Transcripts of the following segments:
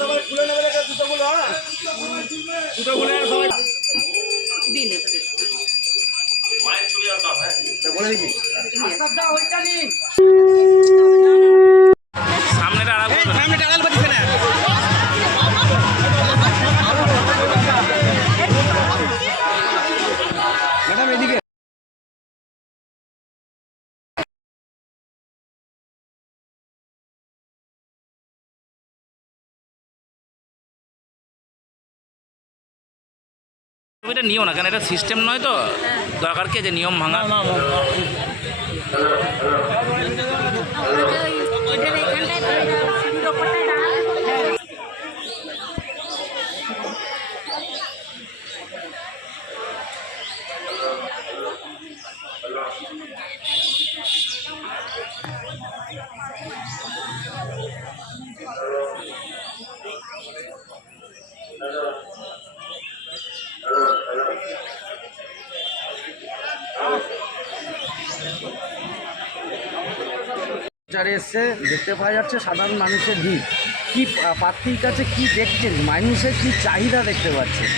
সবাই খুলে নেবে রেখে জুতোগুলো হ্যাঁ? জুতোগুলো ম্যাডাম এদিকে। ছবিটা নিও না কেন এটা সিস্টেম নয় তো। দরকার কি যে নিয়ম ভাঙা প্রচারে এসছে, দেখতে পাওয়া যাচ্ছে সাধারণ মানুষের ভিড়। কী প্রার্থীর কাছে কি দেখছেন? মানুষের কি চাহিদা দেখতে পাচ্ছেন?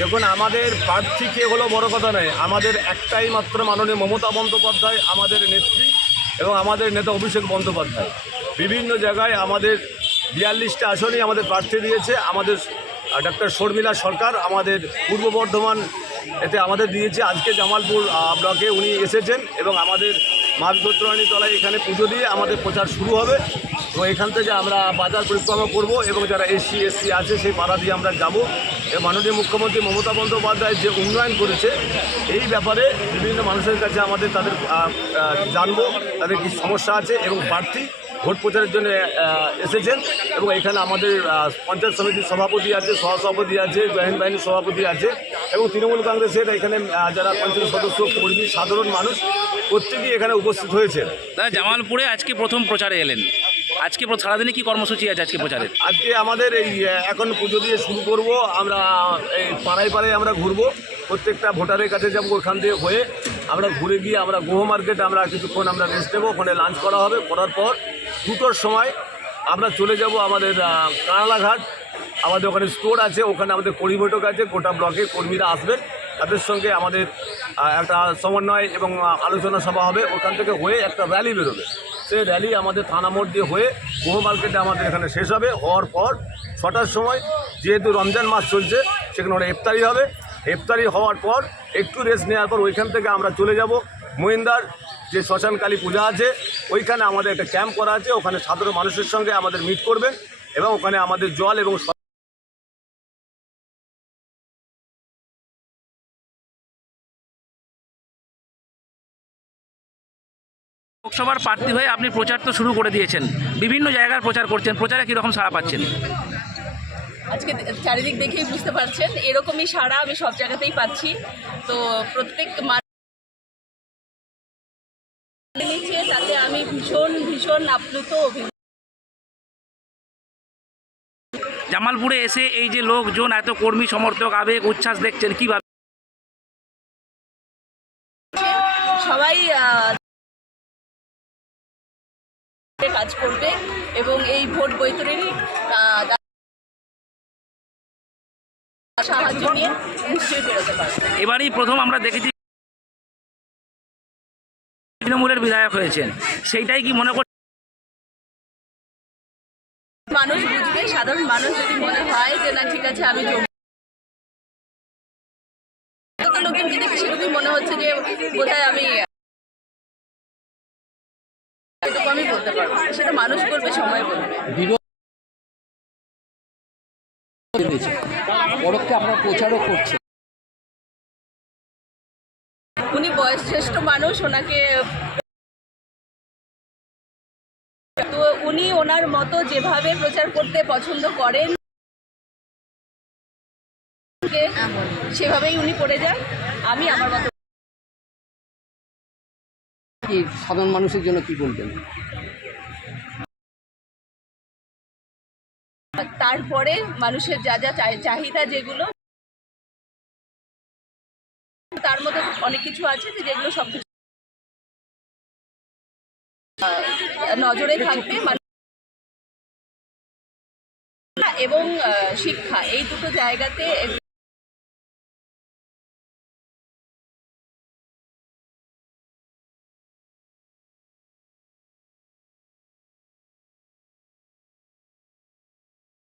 দেখুন, আমাদের প্রার্থী কে হলো বড় কথা নয়, আমাদের একটাই মাত্র মাননীয় মমতা বন্দ্যোপাধ্যায়, আমাদের নেত্রী এবং আমাদের নেতা অভিষেক বন্দ্যোপাধ্যায়। বিভিন্ন জায়গায় আমাদের বিয়াল্লিশটা আসনই আমাদের প্রার্থী দিয়েছে, আমাদের ডক্টর শর্মিলা সরকার আমাদের পূর্ব বর্ধমান এতে আমাদের দিয়েছে। আজকে জামালপুর ব্লকে উনি এসেছেন এবং আমাদের মা তলায় এখানে পুজো দিয়ে আমাদের প্রচার শুরু হবে। তো এখান থেকে আমরা বাজার পরিক্রমা করব এবং যারা এসসি এসসি আছে সেই পাড়া দিয়ে আমরা যাব। মাননীয় মুখ্যমন্ত্রী মমতা বন্দ্যোপাধ্যায় যে উন্নয়ন করেছে, এই ব্যাপারে বিভিন্ন মানুষের কাছে আমাদের তাদের জানব, তাদের কি সমস্যা আছে এবং প্রার্থী ভোট প্রচারের জন্য এসেছেন এবং এখানে আমাদের পঞ্চায়েত সমিতির সভাপতি আছে সহসভাপতি আছে জয়েন্ট বাহিনীর সভাপতি আছে এবং তৃণমূল কংগ্রেসের এখানে যারা পঞ্চায়েত সদস্য কর্মী সাধারণ মানুষ প্রত্যেকেই এখানে উপস্থিত হয়েছেন। দাদা জামালপুরে আজকে প্রথম প্রচারে এলেন। আজকে সারাদিনে কি কর্মসূচি আছে আজকে প্রচারের আজকে আমাদের এই এখন পুজো দিয়ে শুরু করব। আমরা এই পাড়ায় পাড়ায় আমরা ঘুরবো। প্রত্যেকটা ভোটারের কাছে যাব ওখান দিয়ে হয়ে। আমরা ঘুরে গিয়ে আমরা গোহ মার্কেট আমরা কিছুক্ষণ আমরা রেস্ট নেব। ওখানে লাঞ্চ করা হবে। করার পর দুটোর সময় আমরা চলে যাব আমাদের কানালাঘাট আমাদের ওখানে স্টোর আছে, ওখানে আমাদের কড়ি বৈঠক আছে, গোটা ব্লকের কর্মীরা আসবেন। তাদের সঙ্গে আমাদের একটা সমন্বয় এবং আলোচনা সভা হবে। ওখান থেকে হয়ে একটা র্যালি বেরোবে। সেই র্যালি আমাদের থানা মোড় দিয়ে হয়ে গোহ মার্কেটে আমাদের এখানে শেষ হবে। হওয়ার পর ছটার সময় যেহেতু রমজান মাস চলছে, সেখানে ওটা ইফতারি হবে। ইফতারি হওয়ার পর একটু রেস্ট নেওয়ার পর ওইখান থেকে আমরা চলে যাব। মহিন্দার যে শ্মশান কালী পূজা আছে ওইখানে আমাদের একটা ক্যাম্প করা আছে ওখানে সাধারণ মানুষের সঙ্গে আমাদের মিট করবেন এবং ওখানে আমাদের জল এবং লোকসভার প্রার্থী হয়ে আপনি প্রচার তো শুরু করে দিয়েছেন। বিভিন্ন জায়গার প্রচার করছেন প্রচারে কীরকম সাড়া পাচ্ছেন? আজকে চারিদিক দেখেই বুঝতে পারছেন এরকমই সাড়া আমি সব জায়গাতেই পাচ্ছি। তো প্রত্যেক নিচ্ছে তাতে আমি ভীষণ ভীষণ আপ্লুত জামালপুরে এসে এই যে লোকজন এত কর্মী সমর্থক আবেগ উচ্ছ্বাস দেখছেন কীভাবে? সবাই কাজ করবে এবং এই ভোট বৈতরণী সাহায্য নিয়ে নিশ্চয়ই বেরোতে পারবে এবারই প্রথম আমরা দেখেছি তৃণমূলের বিধায়ক হয়েছেন সেইটাই কি মনে করছেন মানুষ বুঝবে সাধারণ মানুষ যদি মনে হয় যে না ঠিক আছে আমি লোকজনকে দেখে সেরকমই মনে হচ্ছে যে বোধহয় আমি আমি বলতে পারব সেটা মানুষ বলবে সময় বলবে পরোক্ষে আপনার প্রচারও করছে বয়সশ্রেষ্ঠ মানুষ ওনাকে তো উনি ওনার মতো যেভাবে প্রচার করতে পছন্দ করেন সেভাবেই উনি করে যান। আমি আমার মতো সাধারণ মানুষের জন্য কি বলবেন তারপরে মানুষের যা যা চাহিদা যেগুলো অনেক কিছু আছে যে যেগুলো সব কিছু নজরে থাকবে এবং শিক্ষা এই দুটো জায়গাতে